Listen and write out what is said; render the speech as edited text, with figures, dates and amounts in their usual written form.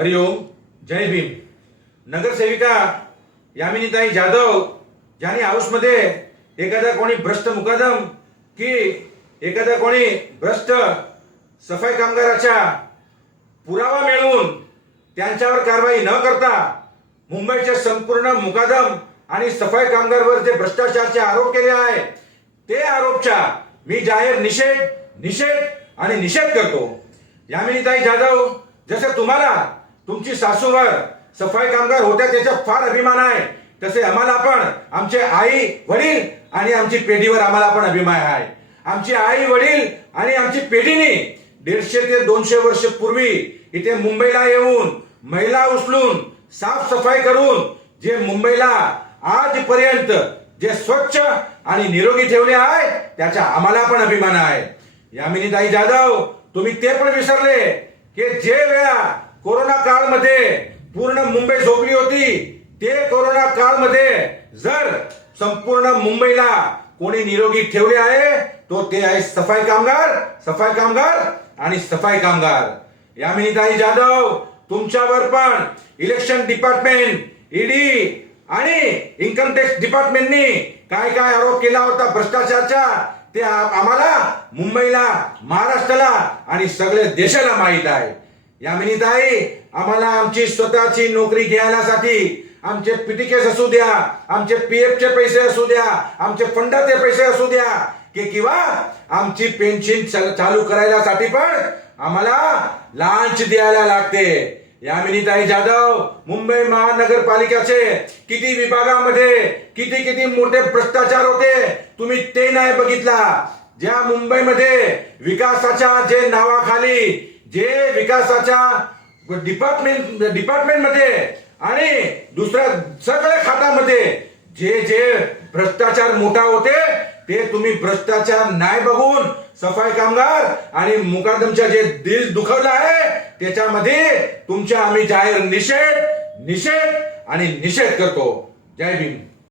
हरिओम. जय भीम. नगरसेविका यामिनीताई जाधव ज्यांनी हाऊसमध्ये एखादा कोणी भ्रष्ट मुकादम की एखादा कोणी भ्रष्ट सफाई कामगाराच्या पुरावा मिळवून त्यांच्यावर कारवाई न करता मुंबईचे संपूर्ण मुकादम आणि सफाई कामगारवर जे भ्रष्टाचारचे आरोप केले आहे ते आरोपचा मी जाहीर निषेध आणि निषेध करतो. यामिनीताई जाधव, जसे तुम्हाला तुमची सासूवर सफाई कामगार होत्या त्याचा फार अभिमान आहे, तसे आम्हाला पण आमचे आई वडील आणि आमची पिढीवर आम्हाला पण अभिमान आहे. आमची आई वडील आणि आमची पिढीने 150 ते 200 वर्ष पूर्वी इथे मुंबईला येऊन महिला उचलून साफसफाई करून जे मुंबईला आजपर्यंत जे स्वच्छ आणि निरोगी ठेवले आहे त्याचा आम्हाला पण अभिमान आहे. यामिनीताई जाधव, तुम्ही ते पण विसरले की जे वेळा कोरोना काळमध्ये पूर्ण मुंबई झोपली होती, ते कोरोना काळमध्ये जर संपूर्ण मुंबईला कोणी निरोगी ठेवले आहे तो ते आहे सफाई कामगार आणि सफाई कामगार. यामिनीताई जाधव, तुमच्यावर पण इलेक्शन डिपार्टमेंट, ईडी आणि इन्कम टॅक्स डिपार्टमेंटनी काय काय आरोप केला होता भ्रष्टाचाराचा ते आम्हाला, मुंबईला, महाराष्ट्राला आणि सगळ्या देशाला माहित आहे. यामिनीताई, आम्हाला आमची स्वतःची नोकरी घ्यायसाठी आमचे पीटीकेस असू द्या, आमचे पीएफचे पैसे असू द्या, आमचे फंडाचे पैसे असू द्या किंवा आमची पेन्शन चालू करायसाठी पण आम्हाला लांच द्यायला लागते. यामिनीताई जाधव, मुंबई महानगरपालिकेचे किती विभागामध्ये किती मोठे भ्रष्टाचार होते तुम्ही ते नाही बघितला. ज्या मुंबईमध्ये विकासाच्या जे नावाखाली जे विकासाच्या डिपार्टमेंटमध्ये आणि दुसऱ्या सगळ्या खात्यामध्ये जे जे भ्रष्टाचार मोठा होते ते तुम्ही भ्रष्टाचार नाही बघून सफाई कामगार आणि मुकादमच्या जे दिल दुखवलं आहे त्याच्यामध्ये तुमच्या आम्ही जाहीर निषेध आणि निषेध करतो. जय भीम.